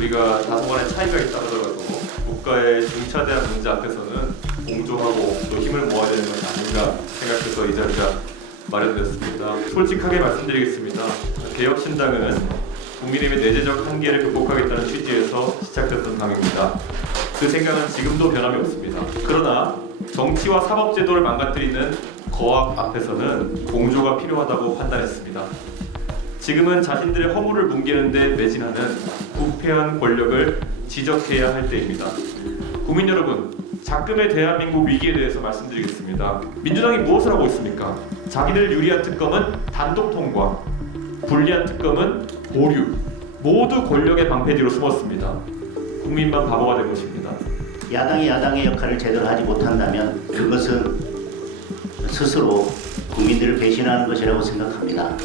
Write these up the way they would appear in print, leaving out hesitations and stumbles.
우리가 다소간의 차이가 있다 하더라도 국가의 중차대한 문제 앞에서는 공존하고 또 힘을 모아야 되는 것이 아닌가 생각해서 이 자리가 마련됐습니다. 솔직하게 말씀드리겠습니다. 개혁신당은 국민의힘의 내재적 한계를 극복하겠다는 취지에서 시작됐던 당입니다. 그 생각은 지금도 변함이 없습니다. 그러나 정치와 사법제도를 망가뜨리는 거악 앞에서는 공조가 필요하다고 판단했습니다. 지금은 자신들의 허물을 뭉개는 데 매진하는 부패한 권력을 지적해야 할 때입니다. 국민 여러분, 작금의 대한민국 위기에 대해서 말씀드리겠습니다. 민주당이 무엇을 하고 있습니까? 자기들 유리한 특검은 단독 통과, 불리한 특검은 보류, 모두 권력의 방패 뒤로 숨었습니다. 국민만 바보가 된 것입니다. 야당이 야당의 역할을 제대로 하지 못한다면 그것은 스스로 국민들을 배신하는 것이라고 생각합니다.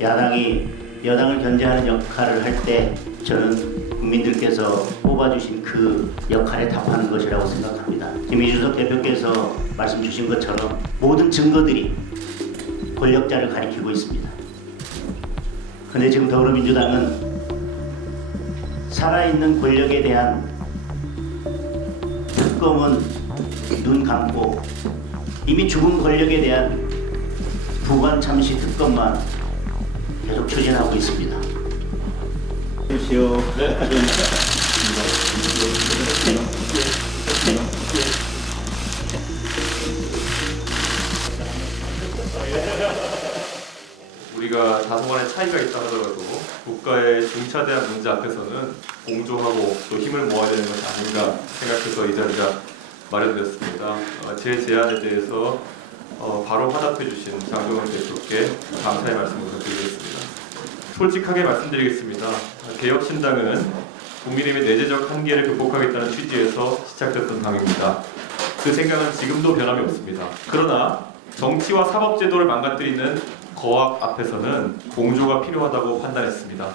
야당이 여당을 견제하는 역할을 할 때 저는 국민들께서 뽑아주신 그 역할에 답하는 것이라고 생각합니다. 지금 이준석 대표께서 말씀 주신 것처럼 모든 증거들이 권력자를 가리키고 있습니다. 그런데 지금 더불어민주당은 살아있는 권력에 대한 특검은 눈 감고 이미 죽은 권력에 대한 부관 참시 특검만 계속 추진하고 있습니다. 네. 우리가 다소간의 차이가 있다 하더라도 국가의 중차대한 문제 앞에서는 공존하고 또 힘을 모아야 되는 것이 아닌가 생각해서 이 자리가 마련됐습니다. 제 제안에 대해서 바로 화답해 주신 장동원 대표께 감사의 말씀을 드리겠습니다. 솔직하게 말씀드리겠습니다. 개혁신당은 국민의힘의 내재적 한계를 극복하겠다는 취지에서 시작됐던 당입니다. 그 생각은 지금도 변함이 없습니다. 그러나 정치와 사법제도를 망가뜨리는 거악 앞에서는 공조가 필요하다고 판단했습니다.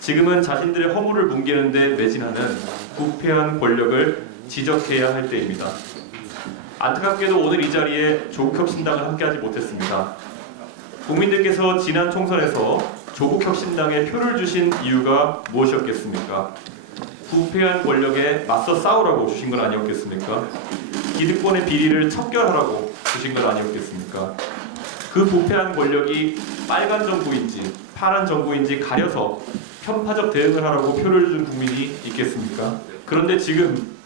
지금은 자신들의 허물을 뭉개는 데 매진하는 부패한 권력을 지적해야 할 때입니다. 안타깝게도 오늘 이 자리에 조국혁신당을 함께하지 못했습니다. 국민들께서 지난 총선에서 조국혁신당에 표를 주신 이유가 무엇이었겠습니까? 부패한 권력에 맞서 싸우라고 주신 건 아니었겠습니까? 기득권의 비리를 척결하라고 주신 건 아니었겠습니까? 그 부패한 권력이 빨간 정부인지 파란 정부인지 가려서 편파적 대응을 하라고 표를 준 국민이 있겠습니까? 그런데 지금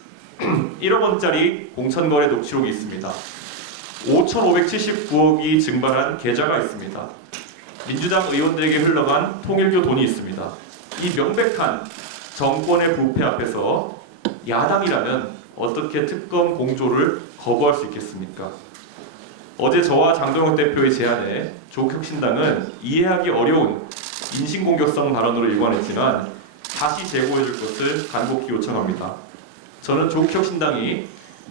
1억 원짜리 공천거래 녹취록이 있습니다. 5,579억이 증발한 계좌가 있습니다. 민주당 의원들에게 흘러간 통일교 돈이 있습니다. 이 명백한 정권의 부패 앞에서 야당이라면 어떻게 특검 공조를 거부할 수 있겠습니까? 어제 저와 장동혁 대표의 제안에 조국혁신당은 이해하기 어려운 인신공격성 발언으로 일관했지만 다시 제고해줄 것을 간곡히 요청합니다. 저는 조국혁신당이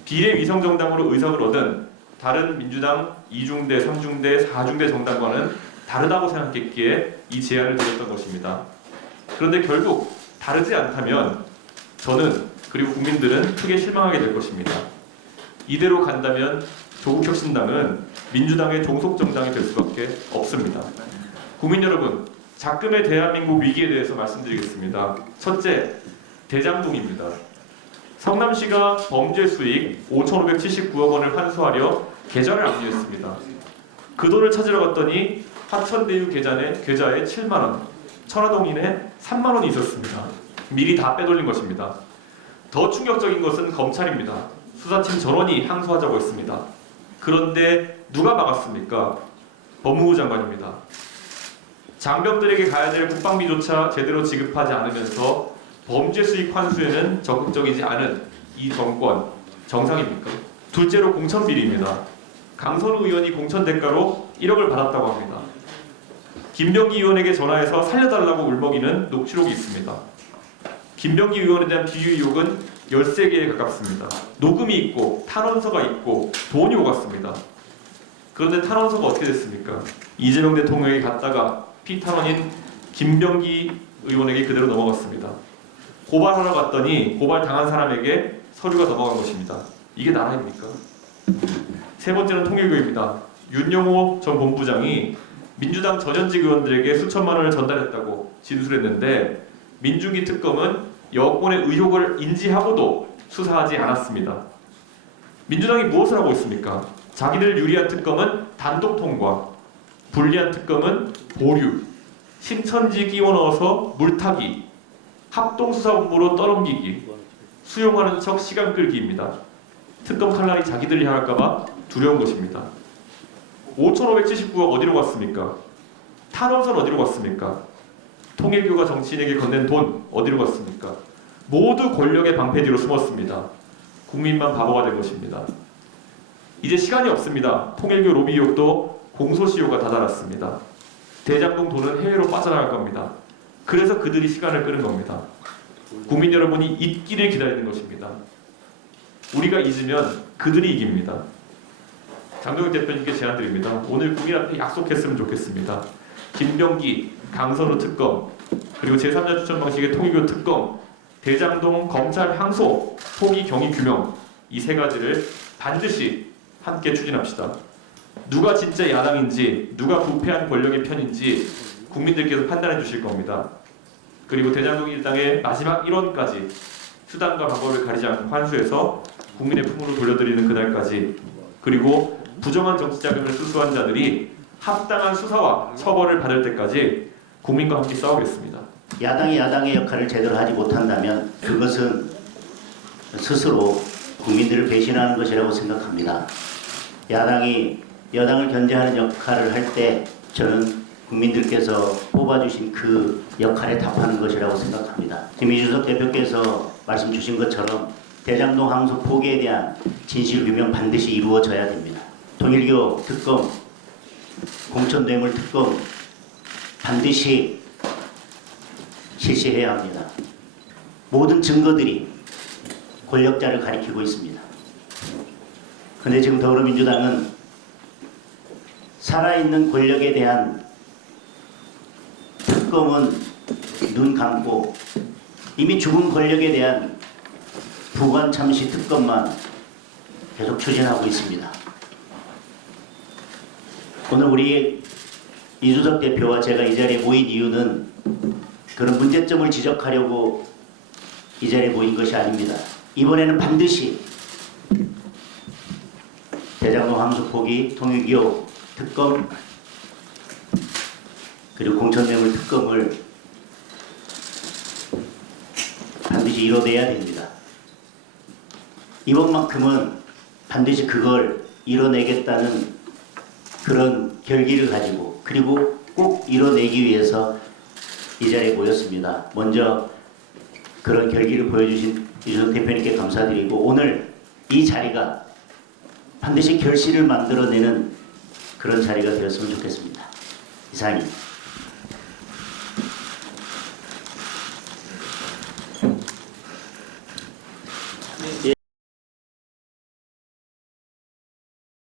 비례위성정당으로 의석을 얻은 다른 민주당 2중대, 3중대, 4중대 정당과는 다르다고 생각했기에 이 제안을 드렸던 것입니다. 그런데 결국 다르지 않다면 저는 그리고 국민들은 크게 실망하게 될 것입니다. 이대로 간다면 조국혁신당은 민주당의 종속정당이 될 수밖에 없습니다. 국민 여러분, 작금의 대한민국 위기에 대해서 말씀드리겠습니다. 첫째, 대장동입니다. 성남시가 범죄 수익 5,579억 원을 환수하려 계좌를 압류했습니다. 그 돈을 찾으러 갔더니 하천대유 계좌에 7만 원, 천화동인에 3만 원이 있었습니다. 미리 다 빼돌린 것입니다. 더 충격적인 것은 검찰입니다. 수사팀 전원이 항소하자고 했습니다. 그런데 누가 막았습니까? 법무부 장관입니다. 장병들에게 가야 될 국방비조차 제대로 지급하지 않으면서 범죄 수익 환수에는 적극적이지 않은 이 정권 정상입니까? 둘째로 공천비리입니다. 강선우 의원이 공천 대가로 1억을 받았다고 합니다. 김병기 의원에게 전화해서 살려달라고 울먹이는 녹취록이 있습니다. 김병기 의원에 대한 비유 의혹은 13개에 가깝습니다. 녹음이 있고 탄원서가 있고 돈이 오갔습니다. 그런데 탄원서가 어떻게 됐습니까? 이재명 대통령에게 갔다가 피탄원인 김병기 의원에게 그대로 넘어갔습니다. 고발하러 갔더니 고발당한 사람에게 서류가 넘어간 것입니다. 이게 나라입니까? 세 번째는 통일교입니다. 윤영호 전 본부장이 민주당 전현직 의원들에게 수천만 원을 전달했다고 진술했는데 민중기 특검은 여권의 의혹을 인지하고도 수사하지 않았습니다. 민주당이 무엇을 하고 있습니까? 자기들 유리한 특검은 단독 통과, 불리한 특검은 보류, 신천지 끼워 넣어서 물타기, 합동수사본부로 떠넘기기, 수용하는 척 시간 끌기입니다. 특검 칼날이 자기들이 향할까봐 두려운 것입니다. 5,579억 어디로 갔습니까? 탄원선 어디로 갔습니까? 통일교가 정치인에게 건넨 돈 어디로 갔습니까? 모두 권력의 방패 뒤로 숨었습니다. 국민만 바보가 된 것입니다. 이제 시간이 없습니다. 통일교 로비 의혹도 공소시효가 다다랐습니다. 대장동 돈은 해외로 빠져나갈 겁니다. 그래서 그들이 시간을 끄는 겁니다. 국민 여러분이 잊기를 기다리는 것입니다. 우리가 잊으면 그들이 이깁니다. 장동혁 대표님께 제안드립니다. 오늘 국민 앞에 약속했으면 좋겠습니다. 김병기, 강선우 특검, 그리고 제3자 추천 방식의 통일교 특검, 대장동 검찰 항소, 포기 경위 규명, 이 세 가지를 반드시 함께 추진합시다. 누가 진짜 야당인지, 누가 부패한 권력의 편인지 국민들께서 판단해 주실 겁니다. 그리고 대장동 일당의 마지막 1원까지 수단과 방법을 가리지 않고 환수해서 국민의 품으로 돌려드리는 그날까지, 그리고 부정한 정치 자금을 수수한 자들이 합당한 수사와 처벌을 받을 때까지 국민과 함께 싸우겠습니다. 야당이 야당의 역할을 제대로 하지 못한다면 그것은 스스로 국민들을 배신하는 것이라고 생각합니다. 야당이 여당을 견제하는 역할을 할 때 저는 국민들께서 뽑아주신 그 역할에 답하는 것이라고 생각합니다. 지금 이준석 대표께서 말씀 주신 것처럼 대장동 항소 포기에 대한 진실 규명 반드시 이루어져야 됩니다. 통일교 특검, 공천뇌물 특검 반드시 실시해야 합니다. 모든 증거들이 권력자를 가리키고 있습니다. 그런데 지금 더불어민주당은 살아있는 권력에 대한 특검은 눈 감고 이미 죽은 권력에 대한 부관 참시 특검만 계속 추진하고 있습니다. 오늘 우리 이준석 대표와 제가 이 자리에 모인 이유는 그런 문제점을 지적하려고 이 자리에 모인 것이 아닙니다. 이번에는 반드시 대장동 항소 포기, 통일교 특검, 그리고 공천뇌물 특검을 반드시 이뤄내야 됩니다. 이번만큼은 반드시 그걸 이뤄내겠다는 그런 결기를 가지고, 그리고 꼭 이뤄내기 위해서 이 자리에 모였습니다. 먼저 그런 결기를 보여주신 이준석 대표님께 감사드리고, 오늘 이 자리가 반드시 결실을 만들어내는 그런 자리가 되었으면 좋겠습니다. 이상입니다.